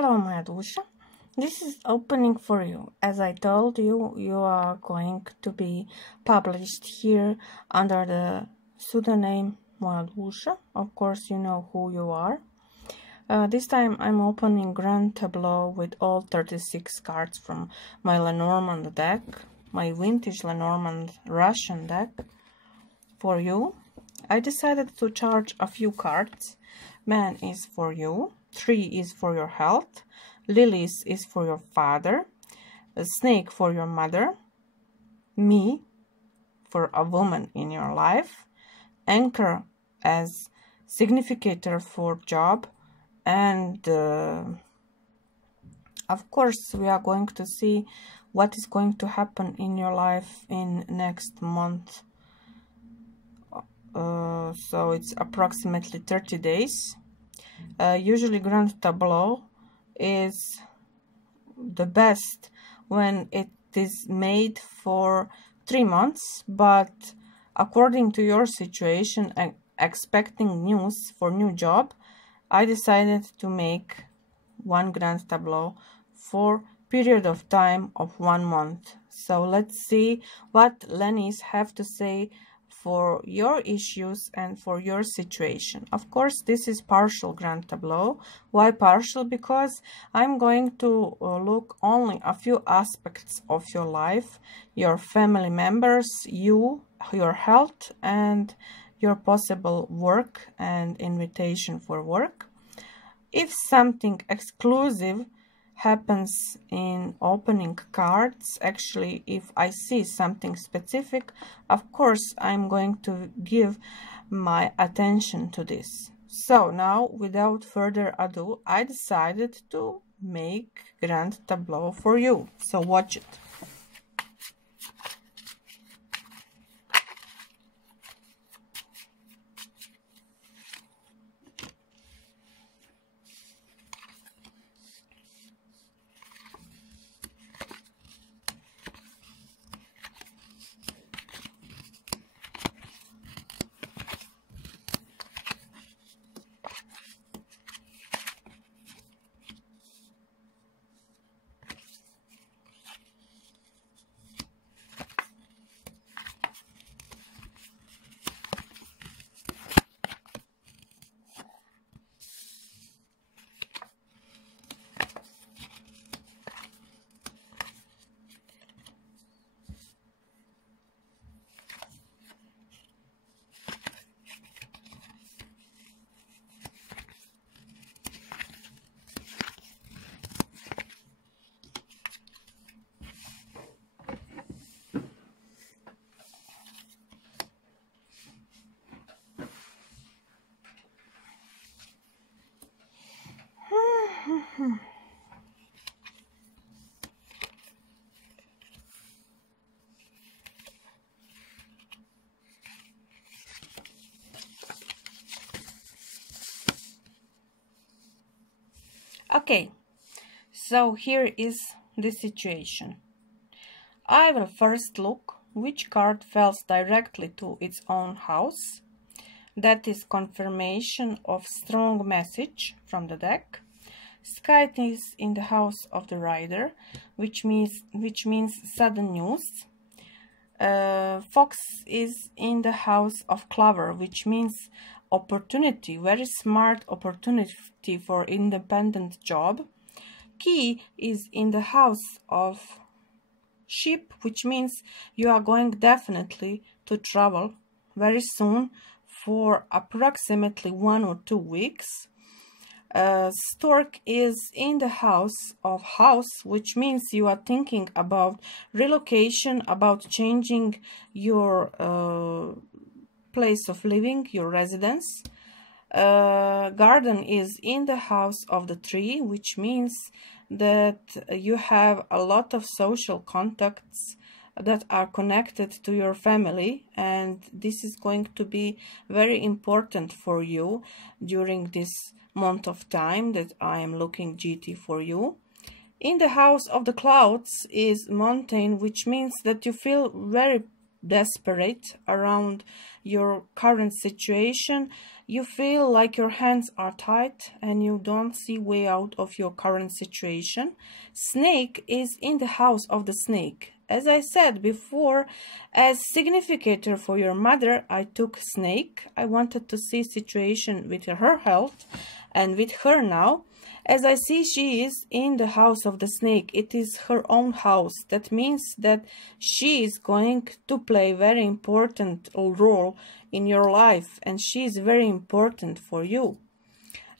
Hello, my Dusha. This is opening for you. As I told you, you are going to be published here under the pseudonym Dusha. Of course, you know who you are. This time I'm opening Grand Tableau with all 36 cards from my Lenormand deck, my vintage Lenormand Russian deck for you. I decided to charge a few cards. Man is for you, Tree is for your health, Lilies is for your father, a Snake for your mother, Me for a woman in your life, Anchor as significator for job, and of course we are going to see what is going to happen in your life in next month. So it's approximately 30 days. Usually Grand Tableau is the best when it is made for 3 months, but according to your situation and expecting news for new job, I decided to make one Grand Tableau for period of time of 1 month. So let's see what Lennies have to say for your issues and for your situation. Of course, this is partial Grand Tableau. Why partial? Because I'm going to look only a few aspects of your life, your family members, you, your health, and your possible work and invitation for work. If something exclusive happens in opening cards, actually if I see something specific, of course I'm going to give my attention to this. So now, without further ado, I decided to make Grand Tableau for you, so watch it. Okay, so here is the situation. I will first look which card falls directly to its own house. That is confirmation of strong message from the deck. Sky is in the house of the rider, which means sudden news. Fox is in the house of clover, which means opportunity, very smart opportunity for independent job. Key is in the house of sheep, which means you are going definitely to travel very soon for approximately 1 or 2 weeks. Stork is in the house of house, which means you are thinking about relocation, about changing your place of living, your residence. Garden is in the house of the tree, which means that you have a lot of social contacts that are connected to your family, and this is going to be very important for you during this month of time that I am looking GT for you. In the house of the clouds is mountain, which means that you feel very desperate around your current situation. You feel like your hands are tight and you don't see way out of your current situation. Snake is in the house of the snake. As I said before, as significator for your mother, I took snake. I wanted to see situation with her health and with her now. As I see, she is in the house of the snake. It is her own house. That means that she is going to play a very important role in your life, and she is very important for you.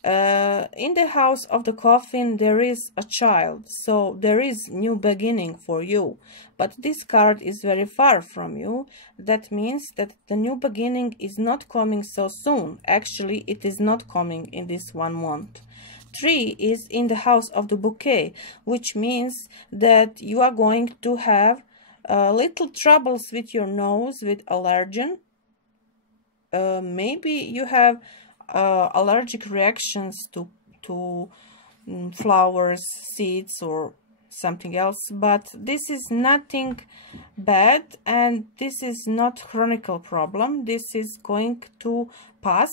In the house of the coffin, there is a child, so there is new beginning for you. But this card is very far from you. That means that the new beginning is not coming so soon. Actually, it is not coming in this 1 month. 3 is in the house of the bouquet, which means that you are going to have little troubles with your nose, with allergen. Maybe you have allergic reactions to flowers, seeds, or something else, but this is nothing bad, and this is not chronic problem. This is going to pass,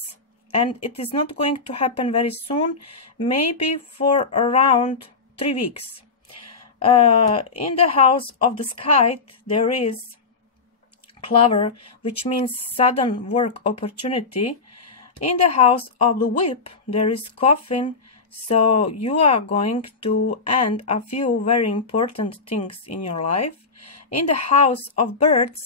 and it is not going to happen very soon, maybe for around 3 weeks. In the house of the sky, there is clover, which means sudden work opportunity. In the house of the whip, there is coffin, so you are going to end a few very important things in your life. In the house of birds,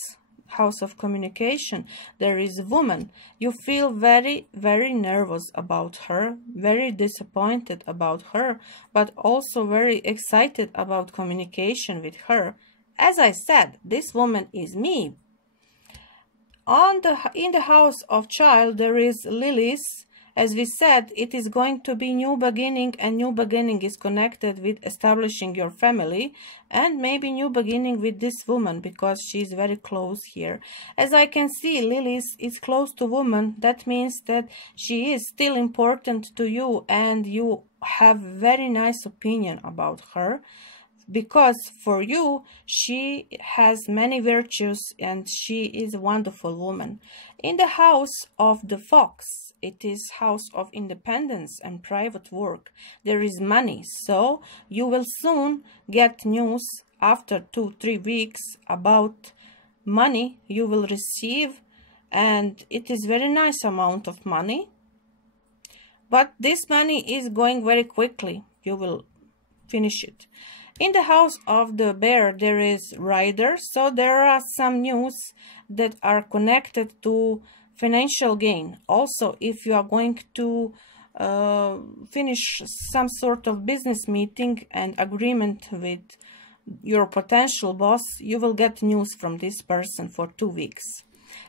house of communication, there is woman. You feel very, very nervous about her, very disappointed about her, but also very excited about communication with her. As I said, this woman is me. In the house of child, there is lilies. As we said, it is going to be new beginning, and new beginning is connected with establishing your family, and maybe new beginning with this woman, because she is very close here. As I can see, lilies is close to woman. That means that she is still important to you, and you have very nice opinion about her, because for you she has many virtues and she is a wonderful woman. In the house of the fox, it is house of independence and private work. There is money, so you will soon get news after 2-3 weeks about money you will receive, and it is very nice amount of money, but this money is going very quickly. You will finish it. In the house of the bear, there is rider, so there are some news that are connected to financial gain. Also, if you are going to finish some sort of business meeting and agreement with your potential boss, you will get news from this person for 2 weeks.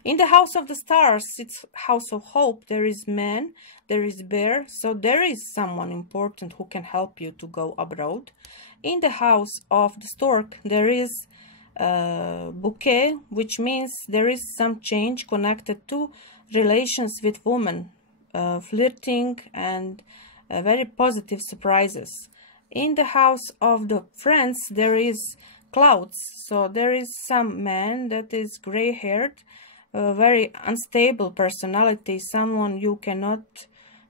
In the house of the stars, it's house of hope. There is man, there is bear, so there is someone important who can help you to go abroad. In the house of the stork, there is bouquet, which means there is some change connected to relations with women, flirting and very positive surprises. In the house of the friends, there is clouds, so there is some man that is gray-haired, very unstable personality, someone you cannot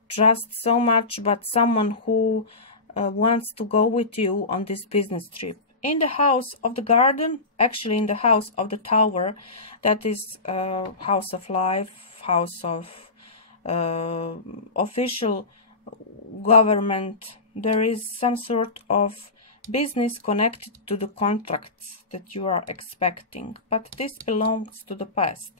trust so much, but someone who wants to go with you on this business trip. In the house of the garden, actually in the house of the tower, that is house of life, house of official government, there is some sort of business connected to the contracts that you are expecting, but this belongs to the past.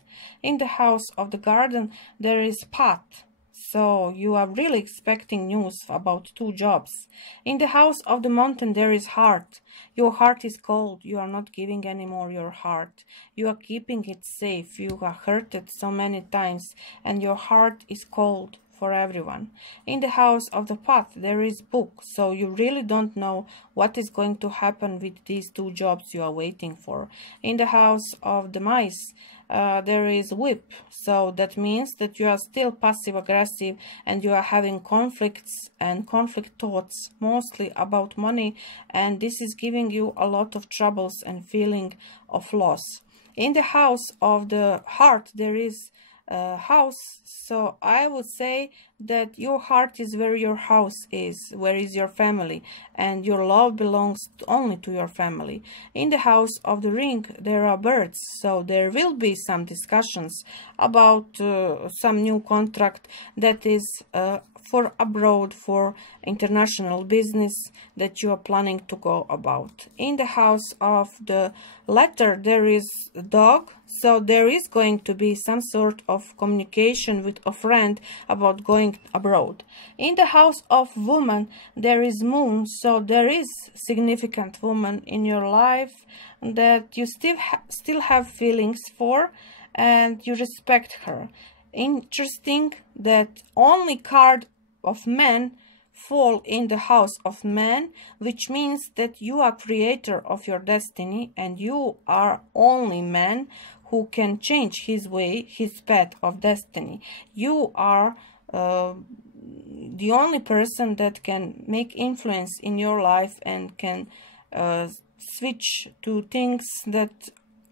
In the house of the garden, there is path, so you are really expecting news about 2 jobs. In the house of the mountain, there is heart. Your heart is cold. You are not giving anymore your heart. You are keeping it safe. You are hurted so many times, and your heart is cold for everyone. In the house of the path, there is book, so you really don't know what is going to happen with these 2 jobs you are waiting for. In the house of the mice, there is whip, so that means that you are still passive aggressive and you are having conflicts and conflict thoughts, mostly about money, and this is giving you a lot of troubles and feeling of loss. In the house of the heart, there is house. So I would say that your heart is where your house is, where is your family, and your love belongs only to your family. In the house of the ring there are birds, so there will be some discussions about some new contract that is for abroad, for international business that you are planning to go about. In the house of the letter there is a dog, so there is going to be some sort of communication with a friend about going abroad. In the house of woman there is moon, so there is significant woman in your life that you still have feelings for and you respect her. Interesting that only card of men fall in the house of man, which means that you are creator of your destiny and you are only man who can change his way, his path of destiny. You are the only person that can make influence in your life and can switch to things that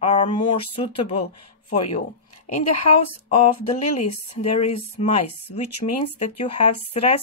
are more suitable for you. In the house of the lilies there is mice, which means that you have stress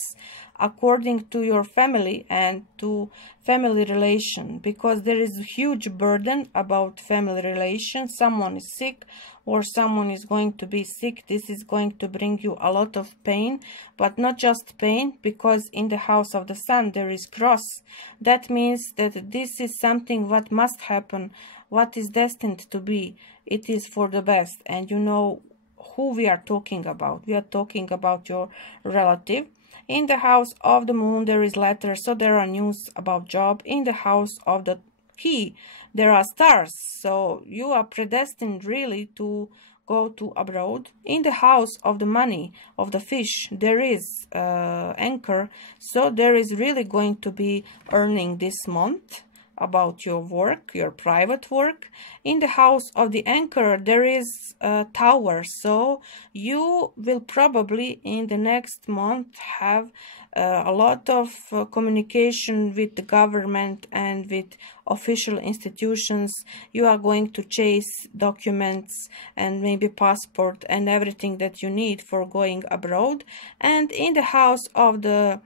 according to your family and to family relation, because there is a huge burden about family relation. Someone is sick or someone is going to be sick. This is going to bring you a lot of pain, but not just pain, because in the house of the sun there is cross. That means that this is something what must happen, what is destined to be. It is for the best, and you know who we are talking about. We are talking about your relative. In the house of the moon there is letters, so there are news about job. In the house of the key there are stars, so you are predestined really to go to abroad. In the house of the money of the fish there is anchor, so there is really going to be earning this month about your work, your private work. In the house of the anchor there is a tower, so you will probably in the next month have a lot of communication with the government and with official institutions. You are going to chase documents and maybe passport and everything that you need for going abroad. And in the house of the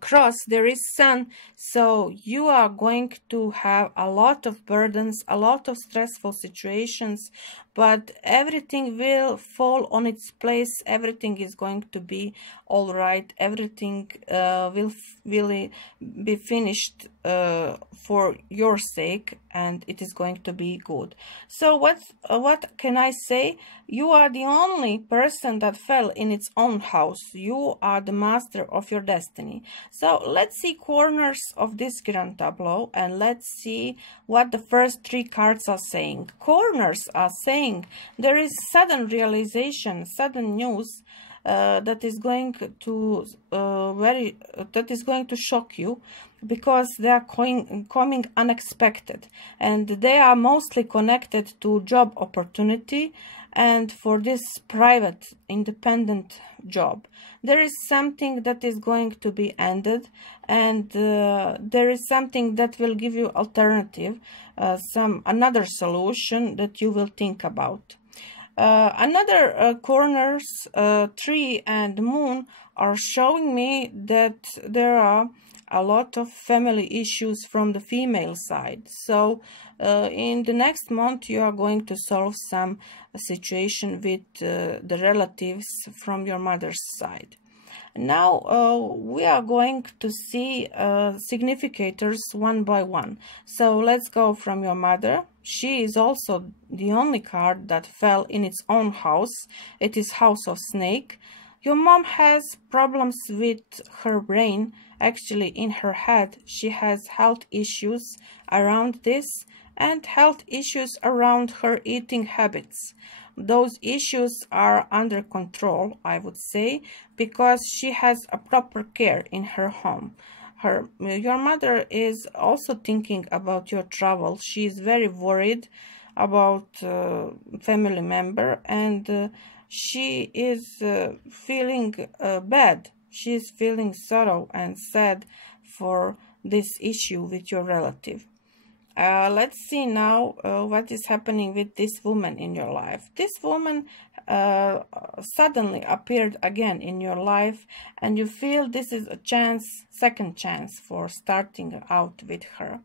cross there is sun, so you are going to have a lot of burdens, a lot of stressful situations, but everything will fall on its place. Everything is going to be all right. Everything will really be finished for your sake, and it is going to be good. So what can I say? You are the only person that fell in its own house. You are the master of your destiny. So let's see corners of this grand tableau and let's see what the first three cards are saying. Corners are saying there is sudden realization, sudden news that is going to shock you, because they are coming unexpected, and they are mostly connected to job opportunity and for this private independent job. There is something that is going to be ended, and there is something that will give you alternative, another solution that you will think about. Another corners, tree and moon are showing me that there are a lot of family issues from the female side. So in the next month you are going to solve some situation with the relatives from your mother's side. Now we are going to see significators one by one. So let's go from your mother. She is also the only card that fell in its own house. It is House of Snake. Your mom has problems with her brain. Actually, in her head, she has health issues around this and health issues around her eating habits. Those issues are under control, I would say, because she has a proper care in her home. Your mother is also thinking about your travel. She is very worried about family member, and she is feeling bad. She is feeling sorrow and sad for this issue with your relative. Let's see now what is happening with this woman in your life. This woman suddenly appeared again in your life, and you feel this is a chance, second chance for starting out with her.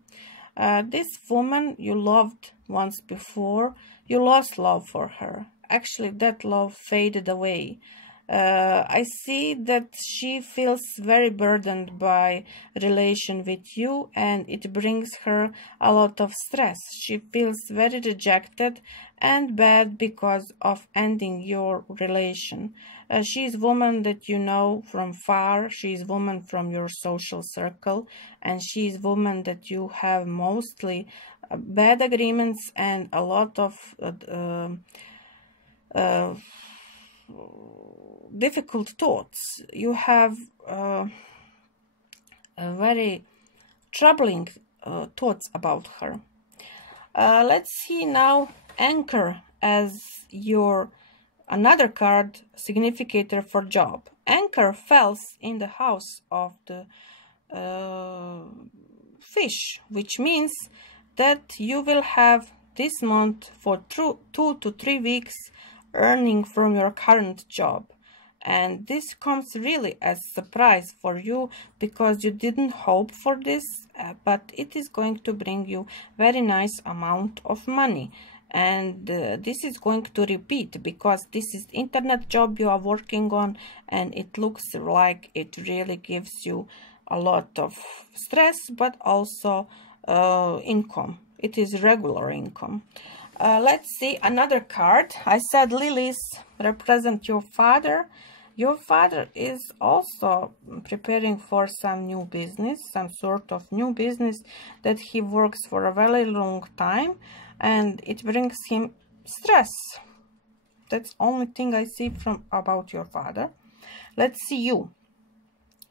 This woman you loved once before, you lost love for her. Actually, that love faded away. I see that she feels very burdened by relation with you, and it brings her a lot of stress. She feels very rejected and bad because of ending your relation. She is woman that you know from far. She is woman from your social circle, and she is woman that you have mostly bad agreements and a lot of difficult thoughts. You have very troubling thoughts about her. Let's see now anchor as your another card significator for job. Anchor falls in the house of the fish, which means that you will have this month for 2 to 3 weeks earning from your current job. And this comes really as a surprise for you because you didn't hope for this, but it is going to bring you very nice amount of money. And this is going to repeat because this is internet job you are working on, and it looks like it really gives you a lot of stress, but also income. It is regular income. Let's see another card. I said lilies represent your father. Your father is also preparing for some new business, some sort of new business that he works for a very long time, and it brings him stress. That's the only thing I see from about your father. Let's see you.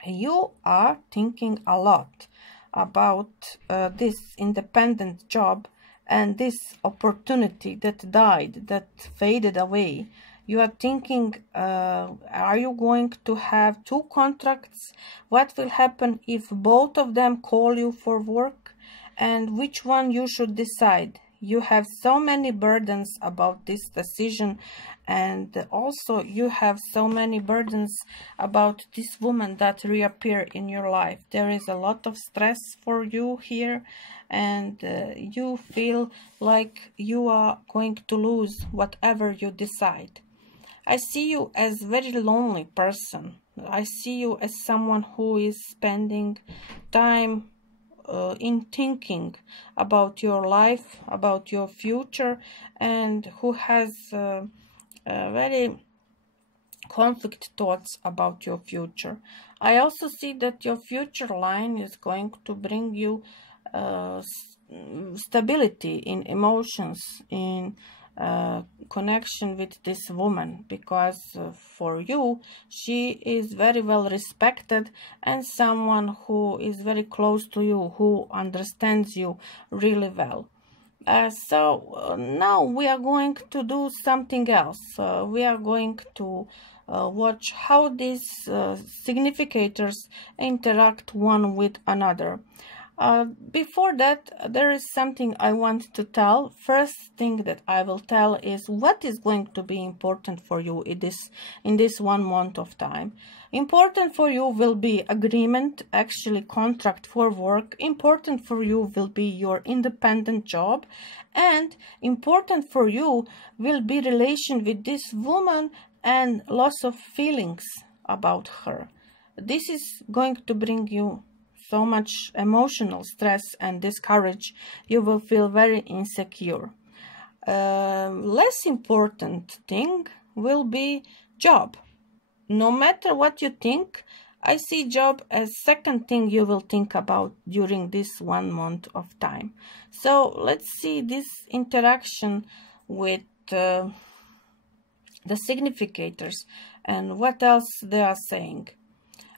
You are thinking a lot about this independent job and this opportunity that died, that faded away. You are thinking, are you going to have 2 contracts? What will happen if both of them call you for work? And which one you should decide? You have so many burdens about this decision, and also you have so many burdens about this woman that reappear in your life. There is a lot of stress for you here, and you feel like you are going to lose whatever you decide. I see you as a very lonely person. I see you as someone who is spending time in thinking about your life, about your future, and who has very conflict thoughts about your future. I also see that your future line is going to bring you stability in emotions, in connection with this woman, because for you she is very well respected and someone who is very close to you, who understands you really well. So now we are going to do something else. We are going to watch how these significators interact one with another. Before that, there is something I want to tell. First thing that I will tell is what is going to be important for you in this 1 month of time. Important for you will be agreement, actually contract for work. Important for you will be your independent job, and important for you will be relation with this woman and loss of feelings about her. This is going to bring you so much emotional stress and discourage. You will feel very insecure. Less important thing will be job. No matter what you think, I see job as second thing you will think about during this 1 month of time. So let's see this interaction with the significators and what else they are saying.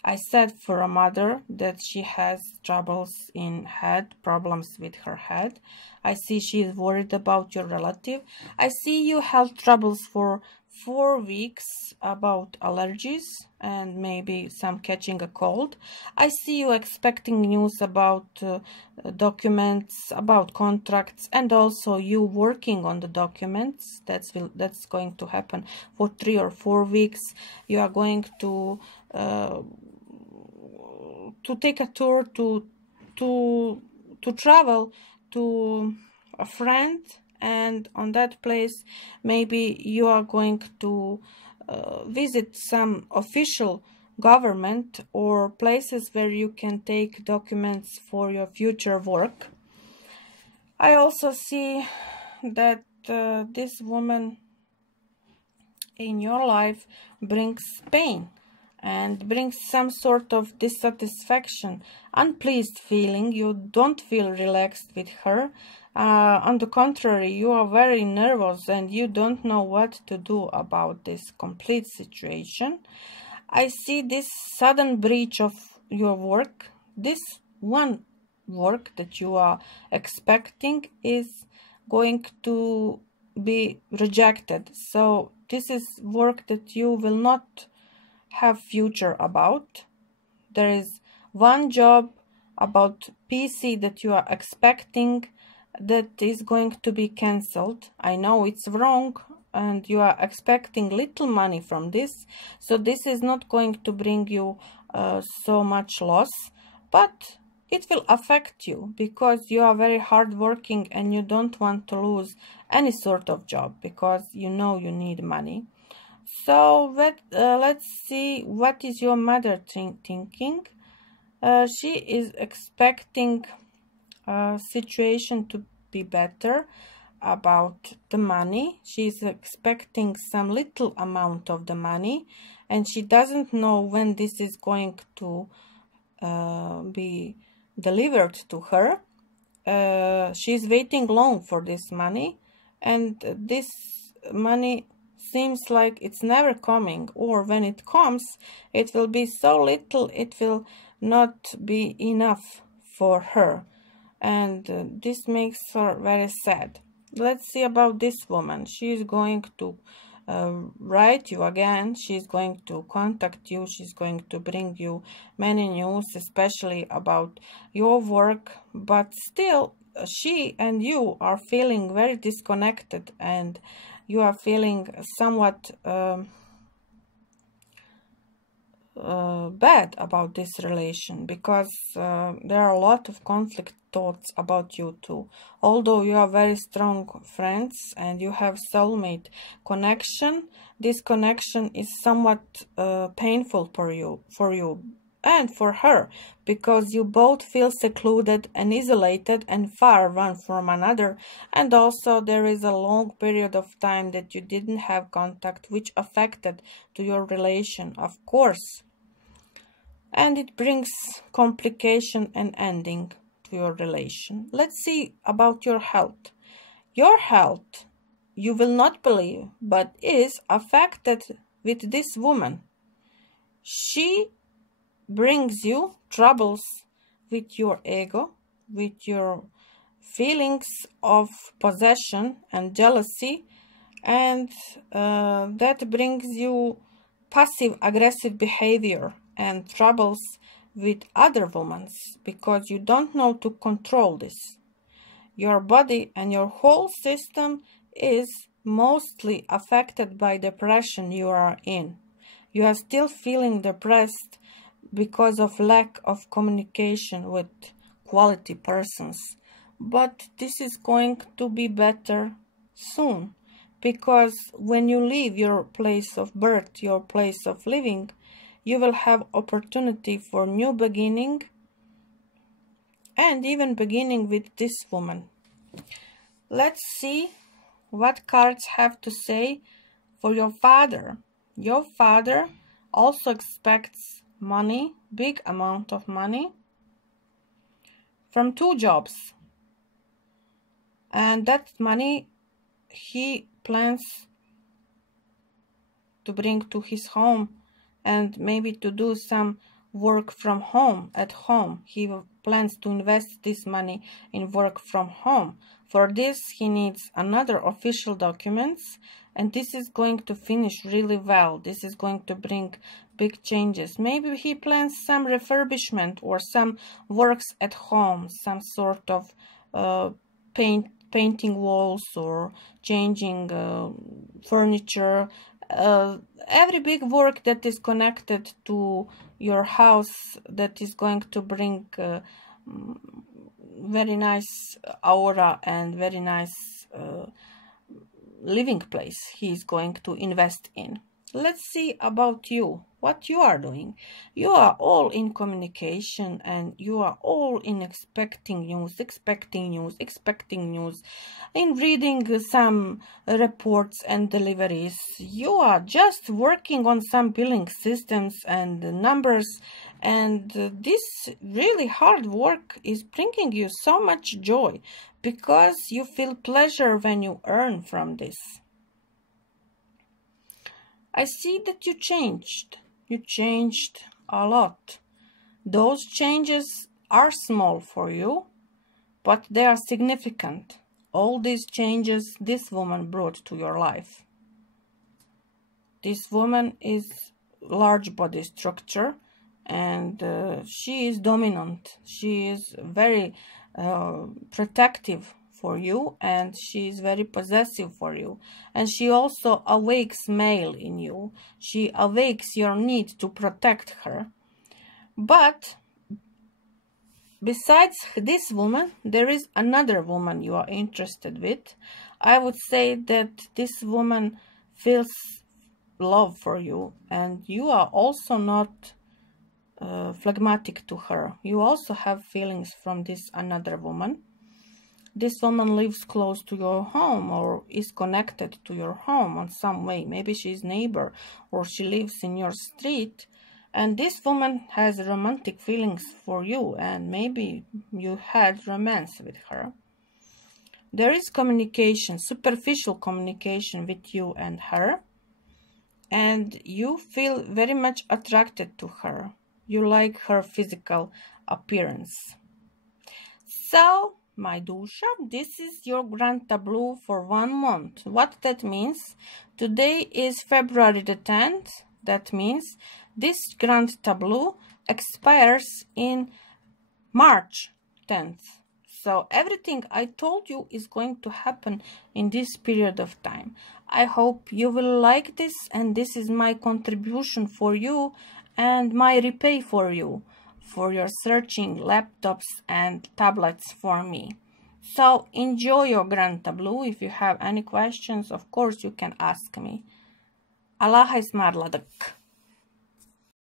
I said for a mother that she has troubles in head, problems with her head. I see she is worried about your relative. I see you have troubles for 4 weeks about allergies and maybe some catching a cold. I see you expecting news about documents, about contracts, and also you working on the documents. That's going to happen for 3 or 4 weeks. You are going to take a tour to travel to a friend, and on that place maybe you are going to visit some official government or places where you can take documents for your future work. I also see that this woman in your life brings pain and brings some sort of dissatisfaction, unpleased feeling. You don't feel relaxed with her. On the contrary, you are very nervous and you don't know what to do about this complete situation. I see this sudden breach of your work. This one work that you are expecting is going to be rejected. So this is work that you will not have future about. There is one job about PC that you are expecting that is going to be cancelled. I know it's wrong and you are expecting little money from this, so this is not going to bring you so much loss, but it will affect you because you are very hardworking and you don't want to lose any sort of job because you know you need money. So let's see what is your mother thinking. She is expecting a situation to be better about the money. She is expecting some little amount of the money and she doesn't know when this is going to be delivered to her. She's waiting long for this money, and this money seems like it's never coming, or when it comes it will be so little it will not be enough for her, and this makes her very sad. Let's see about this woman. She is going to write you again. She's going to contact you. She's going to bring you many news, especially about your work, but still she and you are feeling very disconnected and you are feeling somewhat bad about this relation because there are a lot of conflict thoughts about you two. Although you are very strong friends and you have soulmate connection, this connection is somewhat painful for you and for her, because you both feel secluded and isolated and far one from another, and also there is a long period of time that you didn't have contact, which affected to your relation, of course, and it brings complication and ending to your relation. Let's see about your health. Your health, you will not believe, but is affected with this woman. She brings you troubles with your ego, with your feelings of possession and jealousy, and that brings you passive aggressive behavior and troubles with other women because you don't know to control this. Your body and your whole system is mostly affected by depression you are in. You are still feeling depressed because of lack of communication with quality persons. But this is going to be better soon, because when you leave your place of birth, your place of living, you will have opportunity for new beginning, and even beginning with this woman. Let's see what cards have to say for your father. Your father also expects money, big amount of money, from 2 jobs, and that money he plans to bring to his home and maybe to do some work from home at home. He plans to invest this money in work from home. For this, he needs another official documents, and this is going to finish really well. This is going to bring big changes. Maybe he plans some refurbishment or some works at home, some sort of painting walls or changing furniture. Every big work that is connected to your house that is going to bring very nice aura and very nice living place he is going to invest in. Let's see about you, what you are doing. You are all in communication, and you are all in expecting news, in reading some reports and deliveries. You are just working on some billing systems and numbers, and this really hard work is bringing you so much joy because you feel pleasure when you earn from this. I see that you changed. You changed a lot. Those changes are small for you, but they are significant. All these changes this woman brought to your life. This woman is large body structure, and she is dominant. She is very protective for you, and she is very possessive for you, and she also awakes male in you. She awakes your need to protect her. But besides this woman, there is another woman you are interested with. I would say that this woman feels love for you, and you are also not phlegmatic to her. You also have feelings from this another woman. This woman lives close to your home or is connected to your home in some way. Maybe she's neighbor or she lives in your street. And this woman has romantic feelings for you, and maybe you had romance with her. There is communication, superficial communication with you and her. And you feel very much attracted to her. You like her physical appearance. So, my dusha, this is your grand tableau for 1 month. What that means? Today is February the 10th. That means this grand tableau expires in March 10th. So everything I told you is going to happen in this period of time. I hope you will like this, and this is my contribution for you and my repay for you for your searching laptops and tablets for me. So enjoy your grand tableau. If you have any questions, of course you can ask me. Allah ysmarladık.